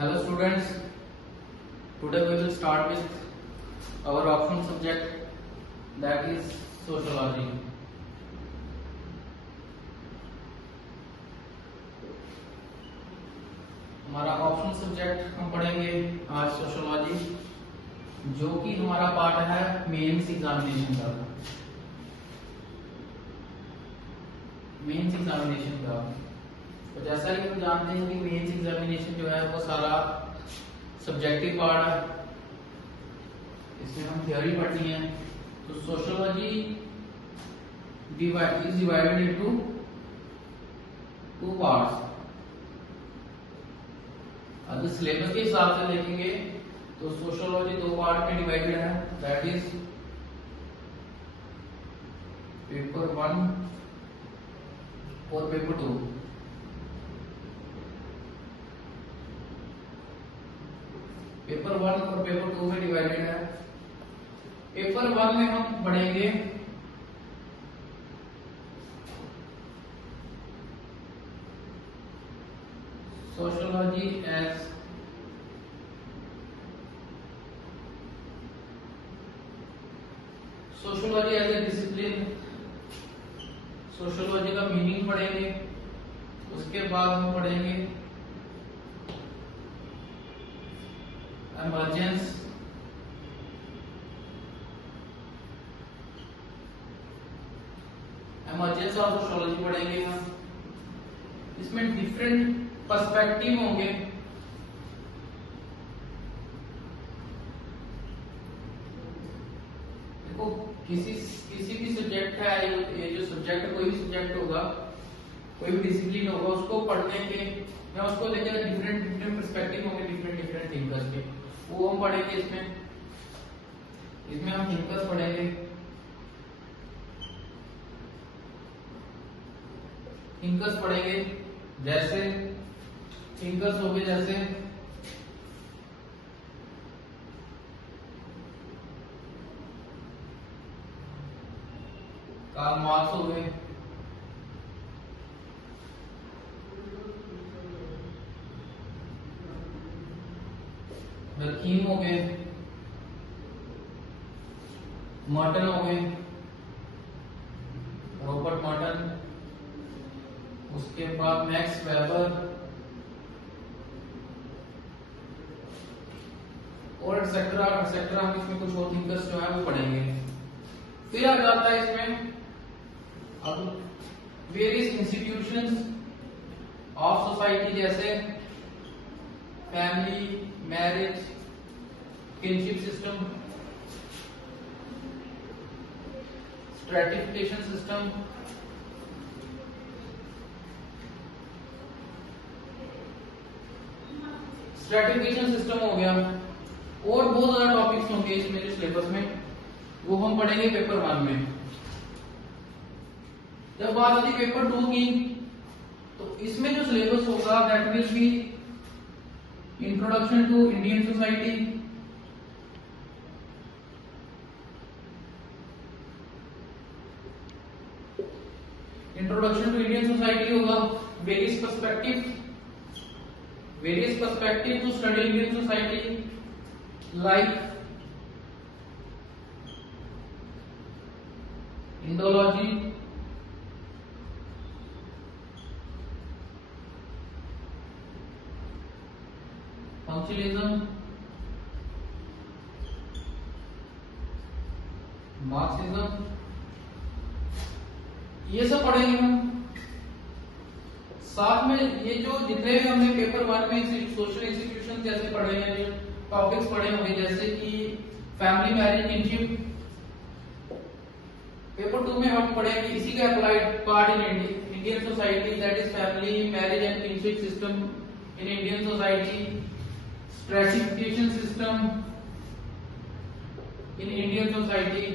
Hello students, today we will start with our optional subject, that is sociology. हमारा optional subject हम पढ़ेंगे आज sociology, जो कि हमारा पार्ट है मेंस एग्जामिनेशन का। तो जैसा कि हम जानते हैं कि मेंस एग्जामिनेशन जो है वो सारा सब्जेक्टिव पार्ट है, इसमें हम थ्योरी पढ़नी है। तो sociology is divided into two parts. अगर सिलेबस के हिसाब से देखेंगे तो सोशियोलॉजी दो पार्ट में डिवाइडेड है, दैट इज पेपर 1 और पेपर 2। पेपर 1 और पेपर 2 में डिवाइडेड है। पेपर 1 में हम पढ़ेंगे sociology as a discipline. Sociology का मीनिंग पढ़ेंगे, उसके बाद हम पढ़ेंगे एमर्जेंस, ऑफ सोशियोलॉजी पढ़ेंगे हम। इसमें डिफरेंट पर्सपेक्टिव होंगे। देखो किसी भी सब्जेक्ट है, ये जो सब्जेक्ट कोई भी सब्जेक्ट होगा, कोई भी डिसिप्लिन होगा, उसको पढ़ने के या उसको लेकर डिफरेंट पर्सपेक्टिव होंगे, डिफरेंट थिंकर्स के, वो हम पढ़ेंगे। इसमें हम थिंकर्स पढ़ेंगे। जैसे थिंकर्स हो गए, जैसे कार्ल मार्क्स हो गए, डर्कीम हो गए, मर्टन हो गए, रॉबर्ट मर्टन, उसके बाद मैक्स वेबर और एक्सेट्रा। हम इसमें कुछ और थिंकर्स जो है वो पढ़ेंगे। फिर आ जाता है इसमें अब वेरियस इंस्टीट्यूशंस ऑफ सोसाइटी, जैसे family, marriage, kinship system, stratification system, हो गया, और बहुत ज्यादा टॉपिक्स होंगे इसमें जो सिलेबस में, वो हम पढ़ेंगे पेपर 1 में। जब बात आती पेपर 2 की, तो इसमें जो सिलेबस होगा that will be introduction to Indian society, होगा। Various perspective to study Indian society, like Indology, functionalism, Marxism, ये सब पढ़ेंगे हम। साथ में ये जो जितने भी हमने पेपर 1 में सोशल इंस्टीट्यूशन जैसे पढ़े हैं, जो टॉपिक्स पढ़े होंगे, जैसे कि फैमिली, मैरिज, किनशिप, पेपर 2 में हम पढ़ेंगे इसी का applied part in Indian society, that is family, marriage and kinship system in Indian society, stratification system in Indian society.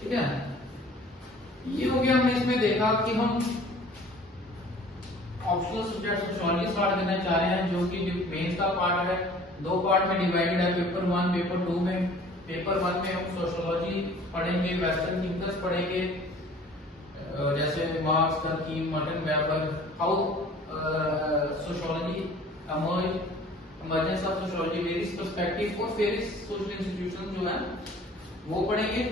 ठीक है, ये हो गया। हमने इसमें देखा कि हम ऑप्शनल सब्जेक्ट सोशियोलॉजी स्टार्ट करना चाह रहे हैं, जो कि मेंस का पार्ट है, दो पार्ट में डिवाइडेड है, पेपर 1 पेपर 2 में। पेपर 1 में हम सोशियोलॉजी पढ़ेंगे, वेस्टर्न थिंकर्स पढ़ेंगे, जैसे Marx, Durkheim, Martin Weber, how sociology emergence of sociology, various perspective और वेरियस सोशल इंस्टीट्यूशन जो है वो पढ़ेंगे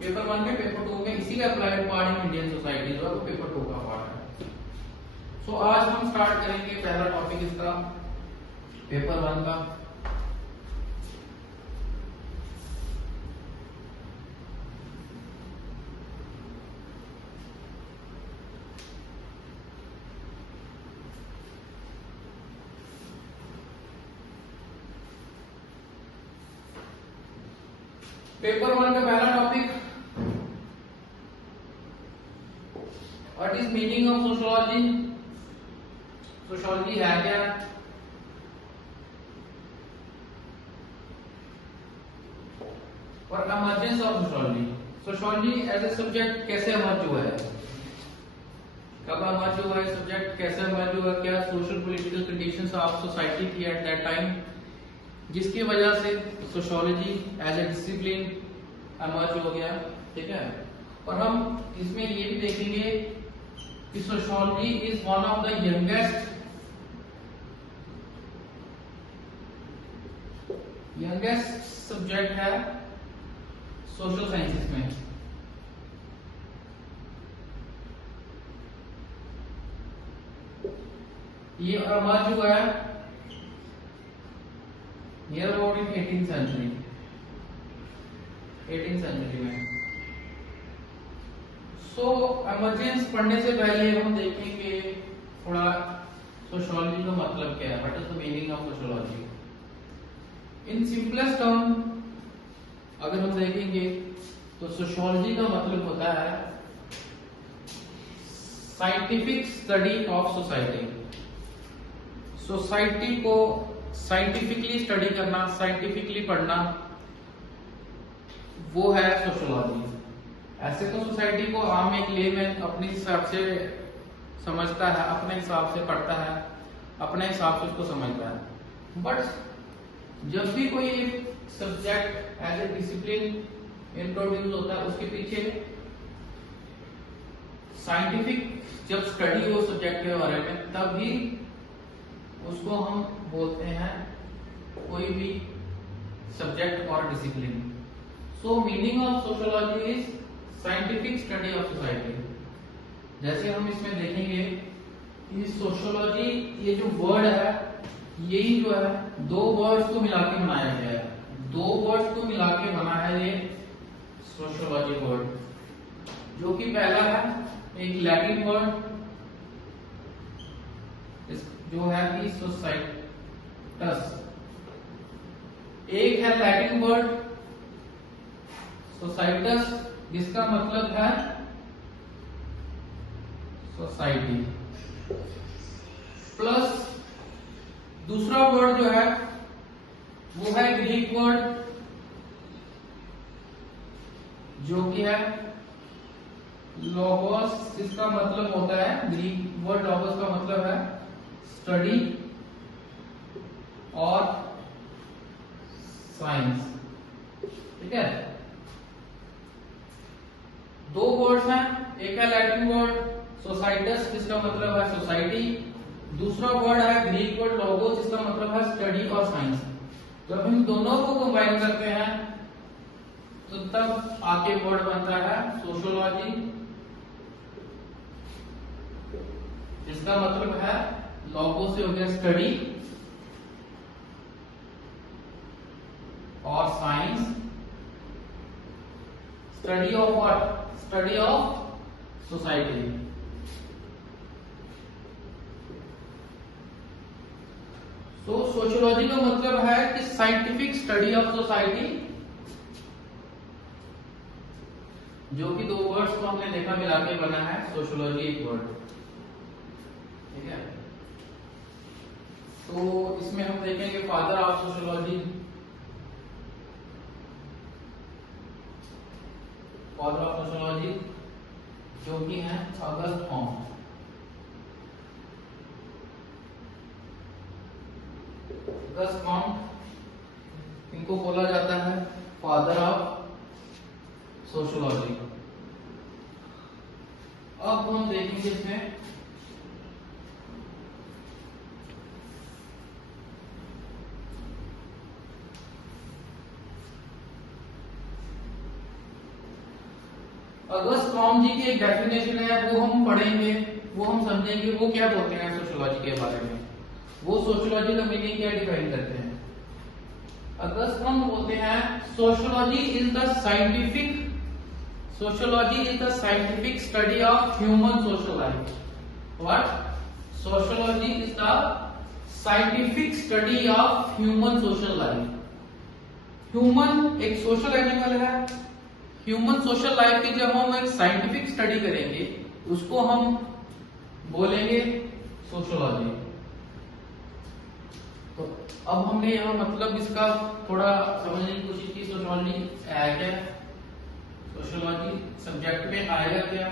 पेपर 1 में। पेपर 2 में इसी का applied part in Indian society जो है वो पेपर 2 का पार्ट है। सो आज हम स्टार्ट करेंगे पहला टॉपिक इसका पेपर 1 का। पेपर 1 का पहला topic, what is meaning of sociology. Sociology है क्या? और emergence of sociology, sociology as a subject कैसे इमर्ज हुआ है, कब इमर्ज हुआ है सब्जेक्ट, कैसे इमर्ज हुआ, क्या social political conditions of society थी एट दैट टाइम जिसकी वजह से sociology as a discipline emerge हो गया। ठीक है, और हम इसमें ये भी देखेंगे कि sociology is one of the youngest subject है सोशल साइंसेस में। ये इमर्ज हुआ है near about in 18th century में। सो इमर्जेंस पढ़ने से पहले हम देखेंगे थोड़ा सोशियोलॉजी का मतलब क्या है, what is the meaning of sociology in simplest term. अगर हम देखेंगे तो सोशियोलॉजी का मतलब होता है scientific study of society. Society को साइंटिफिकली स्टडी करना, साइंटिफिकली पढ़ना, वो है सोशियोलॉजी। ऐसे तो सोसाइटी को आम एक लेमैन अपने हिसाब से समझता है, अपने हिसाब से पढ़ता है, अपने हिसाब से उसको समझता है। बट जब भी कोई subject as a discipline introduce होता है उसके पीछे साइंटिफिक जब स्टडी हो सब्जेक्ट के बारे में, तब भी उसको हम बोलते हैं कोई भी सब्जेक्ट और discipline. So meaning of sociology is scientific study of society. जैसे हम इसमें देखेंगे कि सोशियोलॉजी ये जो वर्ड है, यही जो है दो वर्ड्स को मिला के बनाया गया है, दो वर्ड्स को मिला के बना है ये सोशियोलॉजी वर्ड, जो कि पहला है एक लैटिन वर्ड जो है कि सोसाइटस, एक है लैटिन वर्ड सोसाइटस जिसका मतलब है सोसाइटी, प्लस दूसरा वर्ड जो है वो है ग्रीक वर्ड जो कि है लोगोस, जिसका मतलब होता है, ग्रीक वर्ड लोगोस का मतलब है स्टडी और साइंस। ठीक है, दो वर्ड्स हैं, एक है लैटिन वर्ड सोसाइटस जिसका मतलब है सोसाइटी, दूसरा वर्ड है ग्रीक वर्ड लोगोस जिसका मतलब है स्टडी और साइंस। जब हम दोनों को कंबाइन करते हैं तो तब आगे वर्ड बनता है सोशियोलॉजी, जिसका मतलब है लोगोस से हो गया स्टडी और science, study of what, study of society. तो सोशियोलॉजी का मतलब है कि साइंटिफिक स्टडी ऑफ सोसाइटी, जो कि दो वर्ड्स को हमने देखा मिला के बना है सोशियोलॉजी एक वर्ड। ठीक है, तो इसमें हम देखेंगे father of sociology, father of sociology जो कि है ऑगस्ट कॉम्ट। ऑगस्ट कॉम्ट इनको बोला जाता है, फादर ऑफ सोशियोलॉजी। अब हम देखेंगे इसमें अगस्त कॉम जी की एक डेफिनेशन है, वो हम पढ़ेंगे, वो हम समझेंगे वो क्या बोलते हैं सोशियोलॉजी के बारे में, वो सोशियोलॉजी का मीनिंग क्या डिफाइन करते हैं। अगस्त कॉम बोलते हैं sociology is the scientific study of human social life. What? Sociology is the scientific study of human social life. Human एक सोशल एनिमल है, ह्यूमन सोशल लाइफ की जब हम एक साइंटिफिक स्टडी करेंगे उसको हम बोलेंगे सोशियोलॉजी। तो अब हमने यहाँ मतलब इसका थोड़ा समझने की कोशिश की, सोशियोलॉजी है क्या, सोशियोलॉजी सब्जेक्ट में आएगा क्या,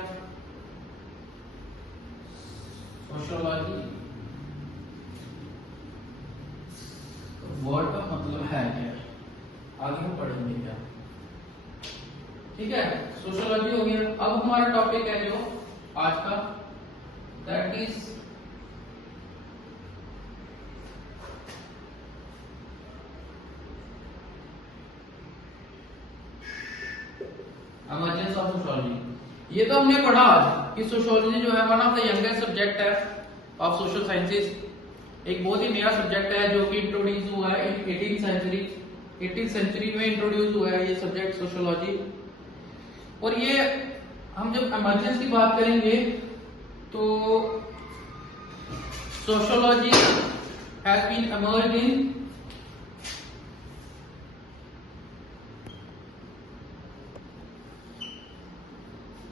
सोशियोलॉजी वर्ड का मतलब है क्या, आगे हम पढ़ेंगे क्या। ठीक है, सोशियोलॉजी हो गया। अब हमारा टॉपिक है जो आज का, that is emergence of sociology. ये तो हमने पढ़ा आज कि सोशियोलॉजी जो है one of the youngest subject है ऑफ सोशल साइंसेज, एक बहुत ही नया सब्जेक्ट है जो कि इंट्रोड्यूस हुआ है 18th सेंचुरी में इंट्रोड्यूस हुआ है ये सब्जेक्ट सोशियोलॉजी। और ये हम जब इमर्जेंस की बात करेंगे तो sociology has been emerged in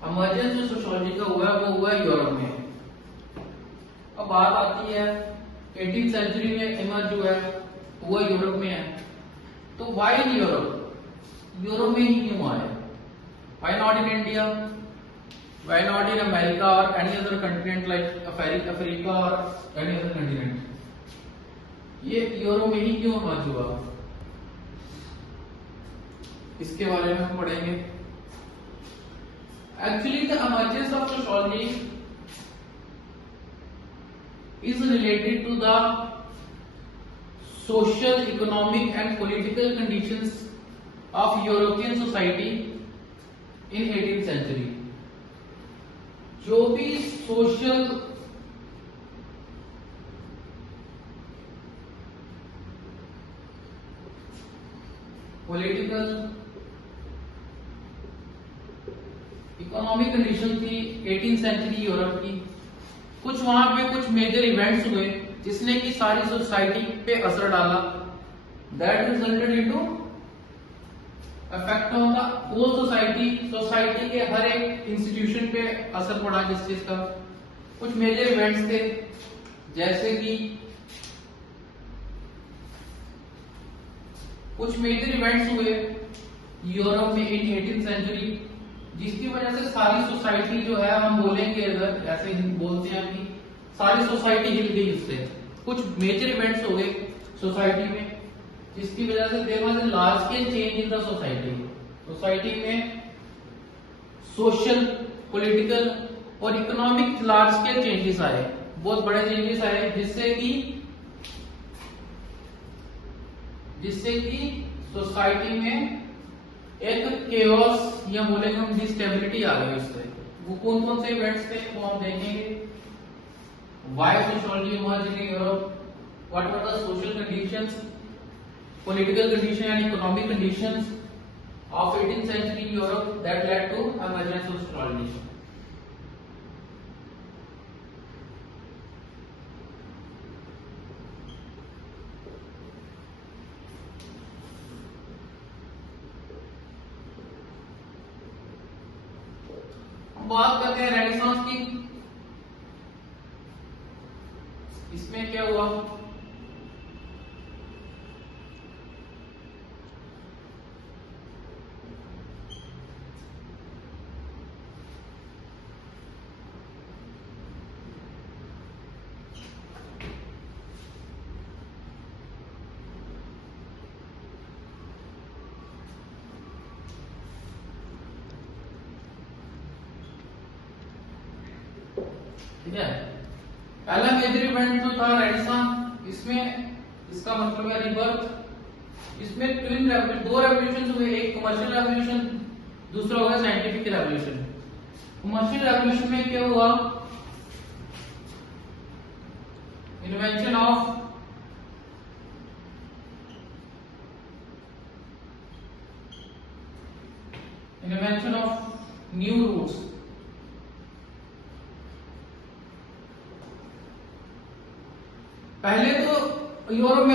emergence जो सोशियोलॉजी का हुआ है वो हुआ है यूरोप में। अब बात आती है 18th सेंचुरी में इमर्ज हुआ है, हुआ यूरोप में है, तो व्हाई इन यूरोप, यूरोप में ही क्यों आया, why not in India, why not in America or any other continent like Africa or any other continent, ये यूरोप में ही क्यों इमर्ज हुआ, इसके बारे में हम पढ़ेंगे। Actually the emergence of sociology is related to the social, economic and political conditions of European society in 18th century. जो भी सोशल पॉलिटिकल इकोनॉमिक कंडीशन थी 18th सेंचुरी यूरोप की, कुछ वहां पे कुछ मेजर इवेंट्स हुए जिसने की सारी सोसाइटी पे असर डाला, that resulted into effect on the whole society, society के हर एक इंस्टीट्यूशन पे असर पड़ा जिस चीज का। कुछ मेजर इवेंट्स थे जैसे कि कुछ मेजर इवेंट्स हुए यूरोप में इन 18th सेंचुरी जिसकी वजह से सारी सोसाइटी जो है, हम बोलेंगे अगर ऐसे बोलते हैं कि सारी सोसाइटी हिल गई इससे। कुछ मेजर इवेंट्स हो गए सोसाइटी में जिसकी वजह से there was a large scale change in the society. Society में सोशल, पॉलिटिकल और इकोनॉमिक लार्ज स्केल चेंजेस आए, बहुत बड़े चेंजेस आए जिससे कि सोसाइटी में एक केओस या बोलेंगे हम डिस्टेबिलिटी आ गई उससे। वो कौन कौन से इवेंट्स थे वो हम देखेंगे। Why sociology emerge in Europe, what were the social conditions, political condition and economic conditions of 18th century Europe that led to emergence of sociology. हम बात करते हैं रेनेसांस की। इसमें क्या हुआ, ठीक है। पहला मेजर इवेंट जो था रेनेसांस, इसमें इसका मतलब है रिबर्थ। इसमें दो रेवोल्यूशन हुए, एक कमर्शियल रेवोल्यूशन, दूसरा होगा साइंटिफिक रेवोल्यूशन। कमर्शियल रेवोल्यूशन में क्या हुआ, इन्वेंशन ऑफ न्यू रूट्स। पहले तो यूरोप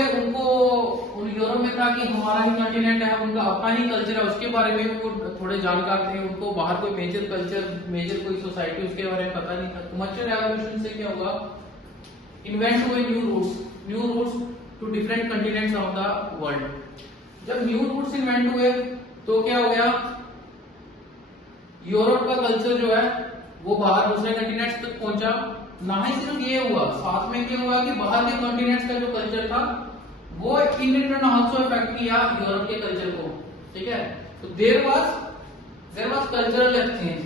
में था कि हमारा ही कॉन्टिनेंट है, उनका अपना ही कल्चर है, उसके बारे में वो थोड़े जानकार थे, उनको बाहर कोई मेजर कल्चर, मेजर कोई सोसाइटी उसके बारे में पता नहीं था। कमर्शियल रेवोल्यूशन से क्या होगा, इन्वेंट हुए new routes to different continents of the world. जब न्यू रूट्स इन्वेंट हुए तो क्या हो गया, यूरोप का कल्चर जो है वो बाहर दूसरे कॉन्टिनेंट्स तक पहुंचा। ना ही सिर्फ ये हुआ, साथ में क्या हुआ कि बाहर के कॉन्टिनेंट्स का जो कल्चर था वो इन रिटर्न आल्सो इफेक्ट किया यूरोप के कल्चर को, ठीक है। तो there was cultural exchange.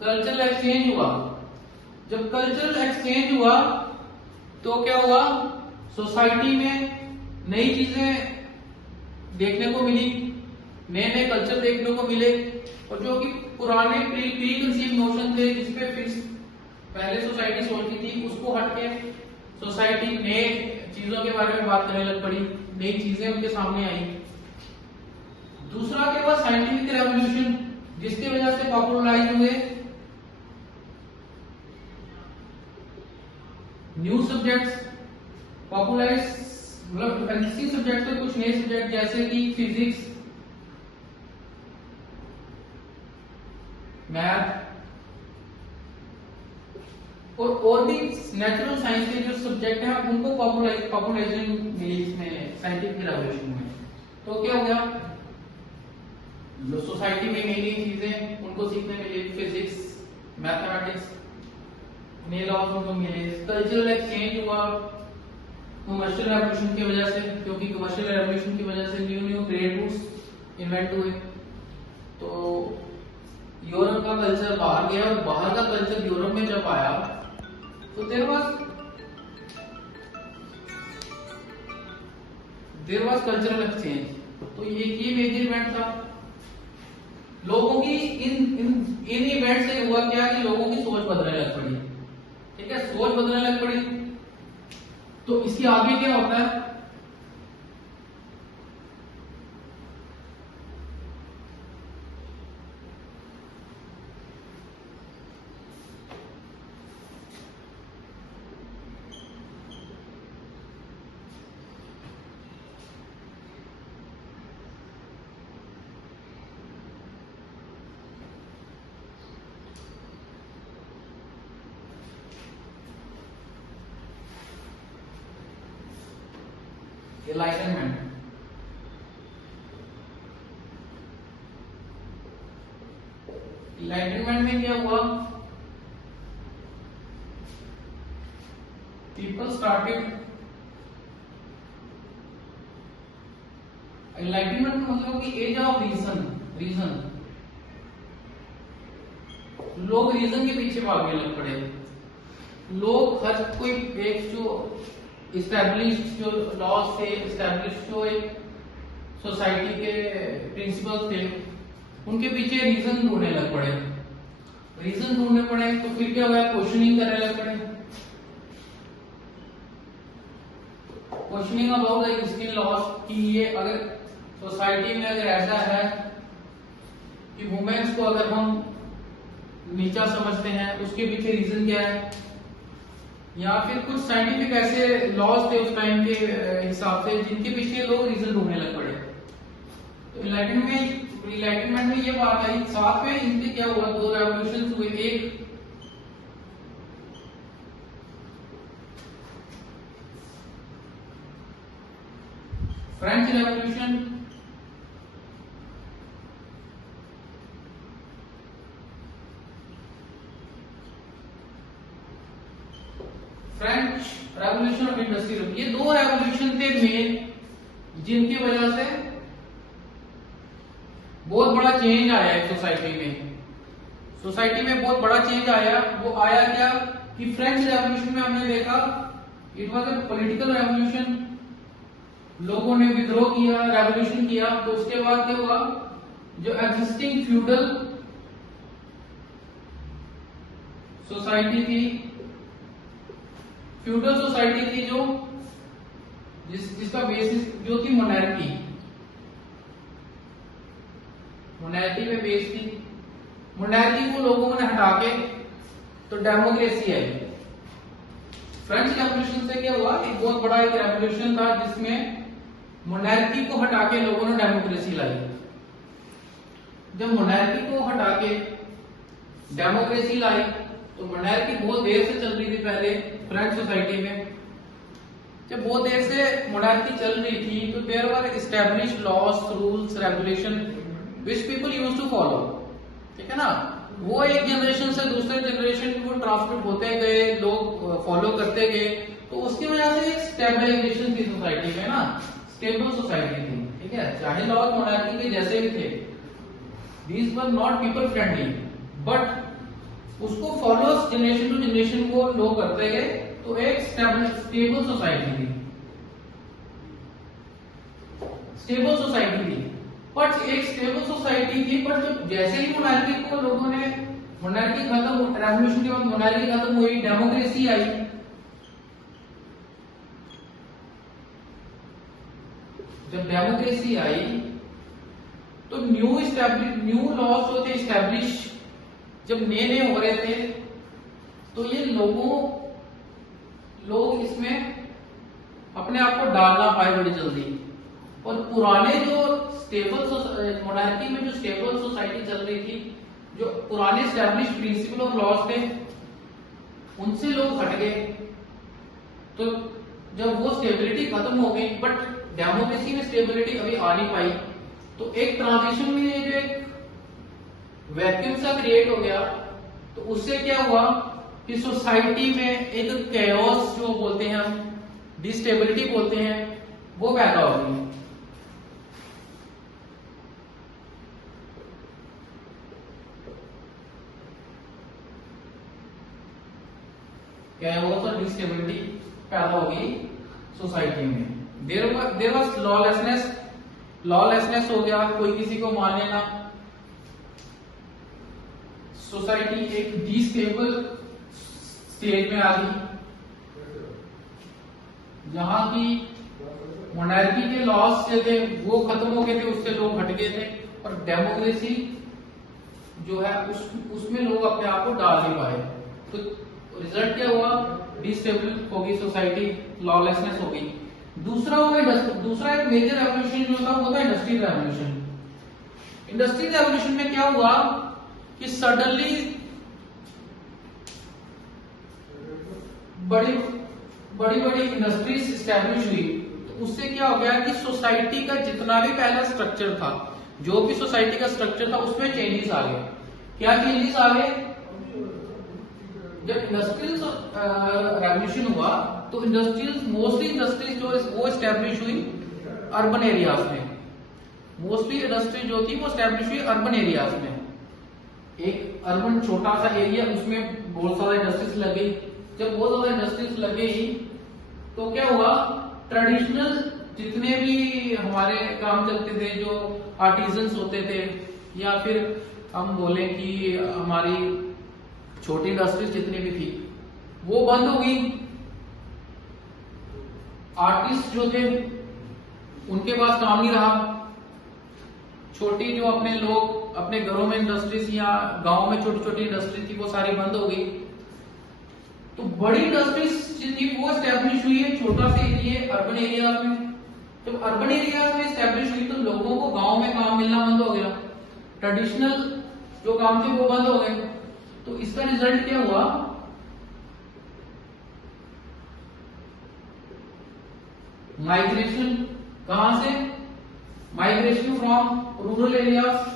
Cultural exchange हुआ। जब कल्चरल एक्सचेंज हुआ तो क्या हुआ, सोसाइटी में नई चीजें देखने को मिली, नए नए कल्चर देखने को मिले, और जो कि पुराने प्री कंसीव नोशन थे जिसपे फिक्स पहले सोसाइटी सोचती थी, उसको हटके सोसाइटी नए चीजों के बारे में बात करने लग पड़ी, नई चीजें उनके सामने आई। दूसरा क्या हुआ, साइंटिफिक रेवोल्यूशन, जिसकी वजह से पॉपुलराइज हुए न्यू सब्जेक्ट्स, पॉपुलराइज मतलब किसी सब्जेक्ट से कुछ नए सब्जेक्ट जैसे कि फिजिक्स, मैथ और भी नेचुरल साइंस के जो सब्जेक्ट हैं उनको पॉपुलराइजेशन मिली इसमें साइंटिफिक रेवोल्यूशन में। तो क्या हो गया, जो सोसाइटी में नई नई चीजें उनको सीखने मिली, फिजिक्स, मैथमेटिक्स, नए लॉज उनको मिले। कल्चरल एक्सचेंज हुआ कमर्शियल रेवोल्यूशन की वजह से, क्योंकि कमर्शियल रेवोल्यूशन की वजह से न्यू ट्रेड रूट्स इन्वेंट हुए। तो यूरोप का कल्चर बाहर गया और बाहर का कल्चर यूरोप में जब आया तो देयर वाज कल्चरल एक्सचेंज। तो ये मेजर इवेंट था। लोगों की इन इवेंट से हुआ क्या कि लोगों की सोच बदलने लग पड़ी, ठीक है, सोच बदलने लग पड़ी। तो इसके आगे क्या होता है, एनलाइटनमेंट। एनलाइटनमेंट में क्या हुआ, पीपल स्टार्टेड, एनलाइटनमेंट का मतलब कि एज ऑफ रीजन, लोग रीजन के पीछे भागने लग पड़े। लोग हर कोई एक जो इस्टेब्लिश्ड जो लॉज थे, इस्टेब्लिश्ड जो एक सोसाइटी के प्रिंसिपल्स थे, उनके पीछे रीजन ढूंढने लग पड़े। रीजन ढूंढने पड़े तो फिर क्या हुआ, क्वेश्चनिंग करने लग पड़े। Questioning about the existing laws कि ये अगर सोसाइटी में अगर ऐसा है कि वुमेन्स को अगर हम नीचा समझते हैं, उसके पीछे रीजन क्या है, या फिर कुछ साइंटिफिक ऐसे लॉज थे उस टाइम के हिसाब से जिनके पीछे लोग रीजन ढूंढने लग पड़े। तो इनलाइटनमेंट में ये बात आई। साथ में इनके क्या हुआ, दो रेवोल्यूशन हुए, एक French revolution, French revolution of industry. ये दो रेवोल्यूशन थे मेन, जिनकी वजह से बहुत बड़ा चेंज आया है सोसाइटी में। सोसाइटी में बहुत बड़ा चेंज आया। वो आया क्या कि फ्रेंच रेवोल्यूशन में हमने देखा it was a political revolution. लोगों ने विद्रोह किया, रेवोल्यूशन किया। तो उसके बाद क्या हुआ, जो एग्जिस्टिंग फ्यूडल सोसाइटी थी, फ्यूडल सोसाइटी थी जो जिसका बेसिस जो थी मोनार्की, मोनार्की पे बेस थी। मोनार्की को लोगों ने हटा के तो डेमोक्रेसी आई। फ्रेंच रेवोल्यूशन से क्या हुआ, एक बहुत बड़ा एक रेवोल्यूशन था जिसमें मोनार्की को हटा के लोगों ने डेमोक्रेसी लाई। जब मोनार्की को हटा के डेमोक्रेसी लाई तो मोनार्की बहुत देर से चल रही थी पहले फ्रेंच सोसाइटी में। जब बहुत देर से मोनार्की चल रही थी तो there were established laws, rules, regulation which people used to follow. ठीक है ना, वो एक जनरेशन से दूसरे जनरेशन वो ट्रांसमिट होते गए, लोग फॉलो करते गए। तो उसकी वजह से एक स्टेबलाइजेशन थी सोसाइटी में ना, स्टेबल सोसाइटी थी। ठीक है, चाहे लॉज मोनार्की के जैसे भी थे, these were not people friendly, but उसको फॉलो जनरेशन टू जनरेशन को लोग करते गए। तो एक स्टेबल सोसाइटी थी, स्टेबल सोसाइटी थी। बट एक स्टेबल सोसाइटी थी, बट जब जैसे ही मोनार्की को लोगों ने, मोनार्की खत्म, रेवोल्यूशन के बाद मोनार्की खत्म हुई, डेमोक्रेसी आई। जब डेमोक्रेसी आई तो न्यू लॉज जो थे एस्टैब्लिश, जब नए नए हो रहे थे तो ये लोग इसमें अपने आप को डाल ना पाए बड़ी जल्दी। और पुराने जो स्टेबल मोनार्की में जो स्टेबल सोसाइटी चल रही थी, जो पुराने एस्टैब्लिश प्रिंसिपल ऑफ लॉज थे, उनसे लोग हट गए। तो जब वो स्टेबिलिटी खत्म हो गई, बट डेमोक्रेसी में स्टेबिलिटी अभी आ नहीं पाई, तो एक ट्रांजिशन में जो एक वैक्यूम सा क्रिएट हो गया। तो उससे क्या हुआ कि सोसाइटी में एक कैओस जो बोलते हैं हम, डिस्टेबिलिटी बोलते हैं, वो पैदा हो गई। कैओस और डिस्टेबिलिटी पैदा हो गई सोसाइटी में। देयर वाज लॉलेसनेस, लॉलेसनेस हो गया, कोई किसी को माने ना। सोसाइटी एक डिस्टेबल स्टेज में आ गई, जहां की मोनार्की के लॉस जो थे वो खत्म हो गए थे, उससे लोग हट गए थे। और डेमोक्रेसी जो है उसमें लोग अपने आप को डाल नहीं पाए। तो रिजल्ट क्या हुआ, डिस्टेबल हो गई सोसाइटी, लॉलेसनेस हो गई। दूसरा एक मेजर रेवोल्यूशन जो था वो था इंडस्ट्रियल रेवोल्यूशन। इंडस्ट्रियल रेवोल्यूशन में क्या हुआ कि सडनली बड़ी इंडस्ट्रीज एस्टैब्लिश हुई। तो उससे क्या हो गया कि सोसाइटी का जितना भी पहला स्ट्रक्चर था, जो भी सोसाइटी का स्ट्रक्चर था, उसमें चेंजेस आ गए। क्या चेंजेस आ गए, जब इंडस्ट्रियल रेवोल्यूशन हुआ तो मोस्टली इंडस्ट्रीज जो वो एस्टैब्लिश हुई अर्बन एरियाज में। मोस्टली इंडस्ट्री जो थी वो एस्टैब्लिश हुई अर्बन एरियाज में। एक अर्बन छोटा सा एरिया, उसमें बहुत सारा इंडस्ट्रीज लग गई। जब बहुत ज्यादा इंडस्ट्रीज लग गई तो क्या हुआ, ट्रेडिशनल जितने भी हमारे काम चलते थे, जो आर्टिजन्स होते थे, या फिर हम बोले कि हमारी छोटी इंडस्ट्रीज जितनी भी थी वो बंद हो गई। आर्टिस्ट जो थे उनके पास काम नहीं रहा। छोटी जो अपने लोग अपने घरों में इंडस्ट्रीज या गांव में छोटी छोटी इंडस्ट्री थी वो सारी बंद हो गई। तो बड़ी इंडस्ट्रीज थी वो एस्टैब्लिश हुई है छोटा से एरिया अर्बन एरियाज में। जब अर्बन एरियाज में एस्टैब्लिश हुई तो लोगों को गांव में काम मिलना बंद हो गया, ट्रेडिशनल जो काम थे वो बंद हो गए। तो इसका रिजल्ट क्या हुआ, माइग्रेशन। कहां से, migration from rural areas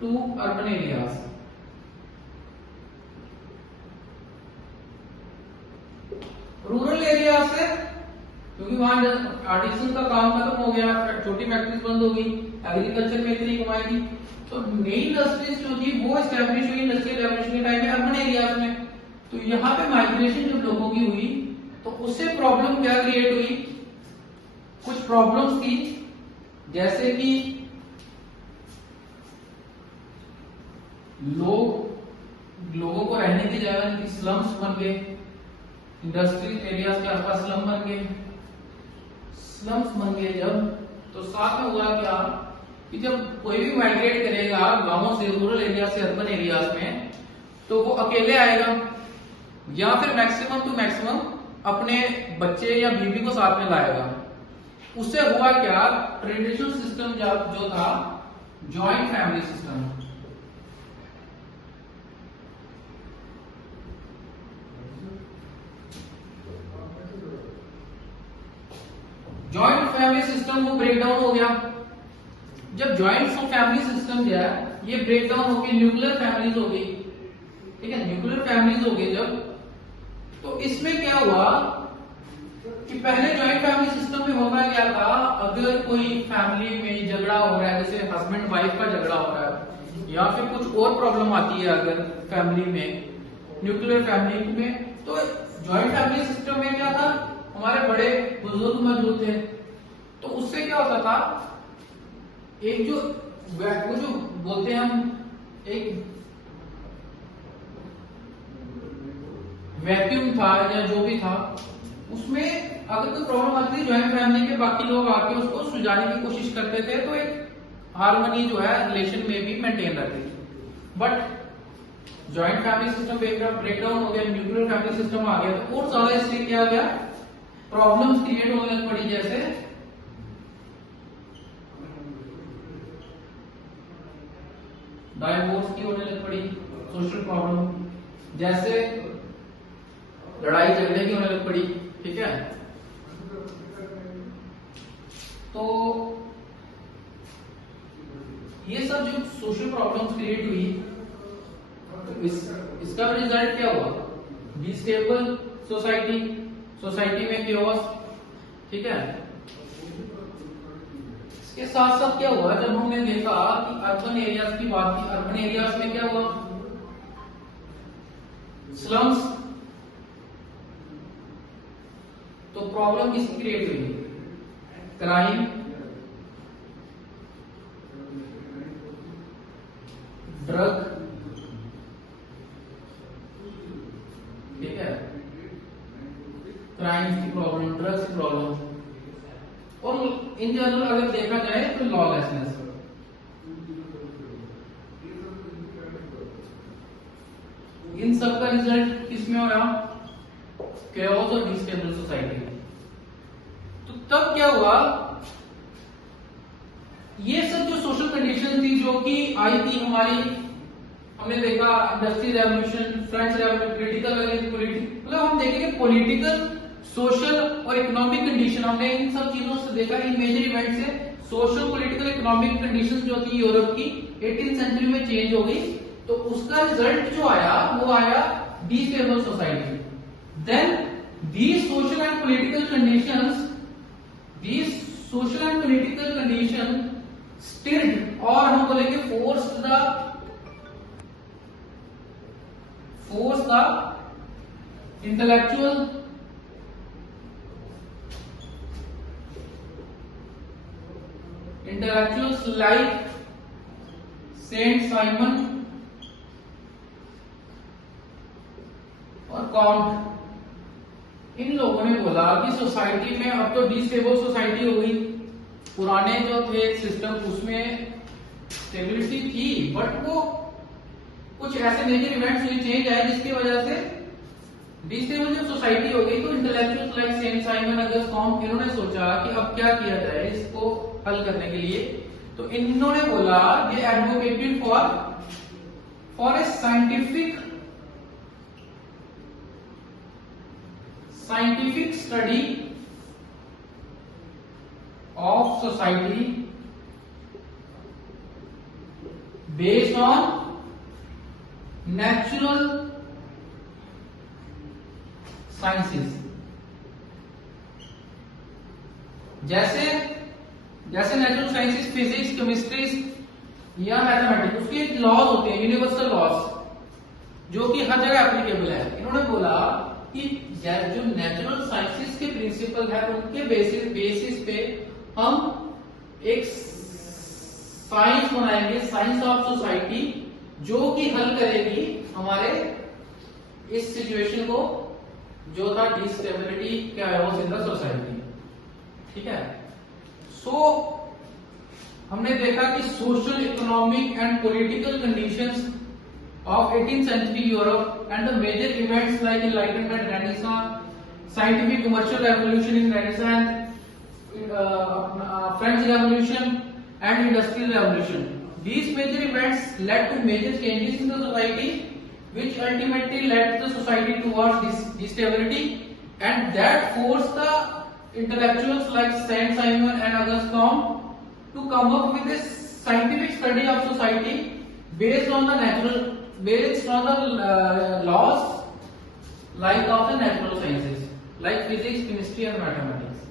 to urban areas. Rural area से क्योंकि वहां आर्टिसन का काम खत्म हो गया, छोटी फैक्ट्रीज बंद होगी, एग्रीकल्चर में इतनी कमाएगी। तो नई इंडस्ट्रीज जो थी वो एस्टैब्लिश हुई इंडस्ट्रियल रेवोल्यूशन के टाइम में अर्बन एरियाज में। तो यहाँ पे माइग्रेशन जब लोगों की हुई तो उससे प्रॉब्लम क्या क्रिएट हुई, कुछ प्रॉब्लम्स थी, जैसे कि लोगों को रहने की जगह की स्लम्स बन गए, इंडस्ट्रियल एरियाज के आसपास स्लम बन गए। स्लम्स बन गए जब, तो साथ में हुआ क्या कि जब कोई भी माइग्रेट करेगा गांवों से रूरल एरिया से अर्बन एरियाज में, तो वो अकेले आएगा या फिर मैक्सिमम टू मैक्सिमम अपने बच्चे या बीवी को साथ में लाएगा। उससे हुआ क्या, ट्रेडिशनल सिस्टम जो था joint family system, joint family system वो ब्रेक डाउन हो गया। जब जॉइंट फैमिली सिस्टम जो है ये ब्रेक डाउन होकर न्यूक्लियर फैमिलीज हो गई, ठीक है, न्यूक्लियर फैमिलीज हो गई जब, तो इसमें क्या हुआ कि पहले जॉइंट फैमिली सिस्टम में होता क्या था, अगर कोई फैमिली में झगड़ा हो रहा है, जैसे हस्बैंड वाइफ का झगड़ा हो रहा है या फिर कुछ और प्रॉब्लम आती है अगर फैमिली में, न्यूक्लियर फैमिली में, तो जॉइंट फैमिली सिस्टम में क्या था, हमारे बड़े बुजुर्ग मौजूद थे। तो उससे क्या होता था, एक जो वो जो बोलते हैं हम एक वैक्यूम था या जो भी था, उसमें अगर कोई प्रॉब्लम आती थी जॉइंट फैमिली के बाकी लोग आके उसको सुलझाने की कोशिश करते थे, तो एक हार्मनी जो है रिलेशन में भी मेंटेन रहती थी। Butt joint family system breakdown हो गया, न्यूक्लियर फैमिली सिस्टम आ गया, तो और ज्यादा इससे क्या गया, प्रॉब्लम्स क्रिएट होने पड़ी, जैसे डाइवोर्स की होने लग पड़ी, सोशल प्रॉब्लम, जैसे लड़ाई झगड़े की होने लग पड़ी, ठीक है। तो ये सब जो सोशल प्रॉब्लम्स क्रिएट हुई, तो इसका रिजल्ट क्या हुआ, डिस्टेबल सोसाइटी, सोसाइटी में केओस, ठीक है। इसके साथ साथ क्या हुआ, जब हमने देखा कि अर्बन एरियाज की बात की, अर्बन एरियाज में क्या हुआ, स्लम्स, तो प्रॉब्लम किसकी क्रिएट हुई, क्राइम, ड्रग, ठीक है, क्राइम की प्रॉब्लम, ड्रग्स की प्रॉब्लम, और इन जनरल अगर देखा जाए तो लॉलेसनेस। इन सब का रिजल्ट किसमें हो रहा, केओस और डिस्टेबल सोसाइटी। तो तब क्या हुआ, ये सब जो सोशल कंडीशन थी जो कि आई थी हमारी, हमने देखा इंडस्ट्रियल रेवोल्यूशन, फ्रेंच रेवोल्यूशन, मतलब हम देखेंगे पॉलिटिकल, सोशल और इकोनॉमिक कंडीशन, हमने इन सब चीजों से देखा, इन मेजर इवेंट से सोशल पॉलिटिकल इकोनॉमिक कंडीशंस जो थी यूरोप की 18th सेंचुरी में चेंज हो गई। तो उसका रिजल्ट जो आया वो आया डिस्टेबल society. Then these social and political conditions, these social and political conditions stirred, और हम बोलेंगे forced the intellectuals like Saint Simon और काउंट, इन लोगों ने बोला कि सोसाइटी में अब तो डिस्टेबल सोसाइटी हो गई, पुराने जो थे सिस्टम उसमें स्टेबिलिटी थी, बट वो कुछ ऐसे मेजर इवेंट्स हुए, चेंज आए, जिसकी वजह से डिस्टेबल जो सोसाइटी हो गई। तो intellectuals like Saint Simon Auguste Comte, इन्होंने सोचा कि अब क्या किया जाए इसको हल करने के लिए। तो इन्होंने बोला, they advocated for a scientific study of society based on natural sciences। जैसे जैसे नेचुरल साइंसेस, फिजिक्स, केमिस्ट्री या मैथमेटिक्स, उसके लॉज होते हैं, यूनिवर्सल लॉज जो कि हर जगह एप्लीकेबल है। इन्होंने बोला कि जो नेचुरल साइंसेस के प्रिंसिपल है उनके बेसिस पे हम एक साइंस बनाएंगे, साइंस ऑफ सोसाइटी, जो कि हल करेगी हमारे इस सिचुएशन को जो था डिस्टेबिलिटी क्या है वो इन द सोसाइटी। ठीक है। सो हमने देखा कि social, economic and political conditions of 18th century Europe and the major events like Enlightenment, Renaissance, scientific commercial revolution in Renaissance, French Revolution and Industrial Revolution. These major events led to major changes in the society, which ultimately led the society towards destability, and that forced the intellectuals like Saint-Simon and Auguste Comte to come up with a scientific study of society based on the laws like of the natural sciences like physics, chemistry and mathematics.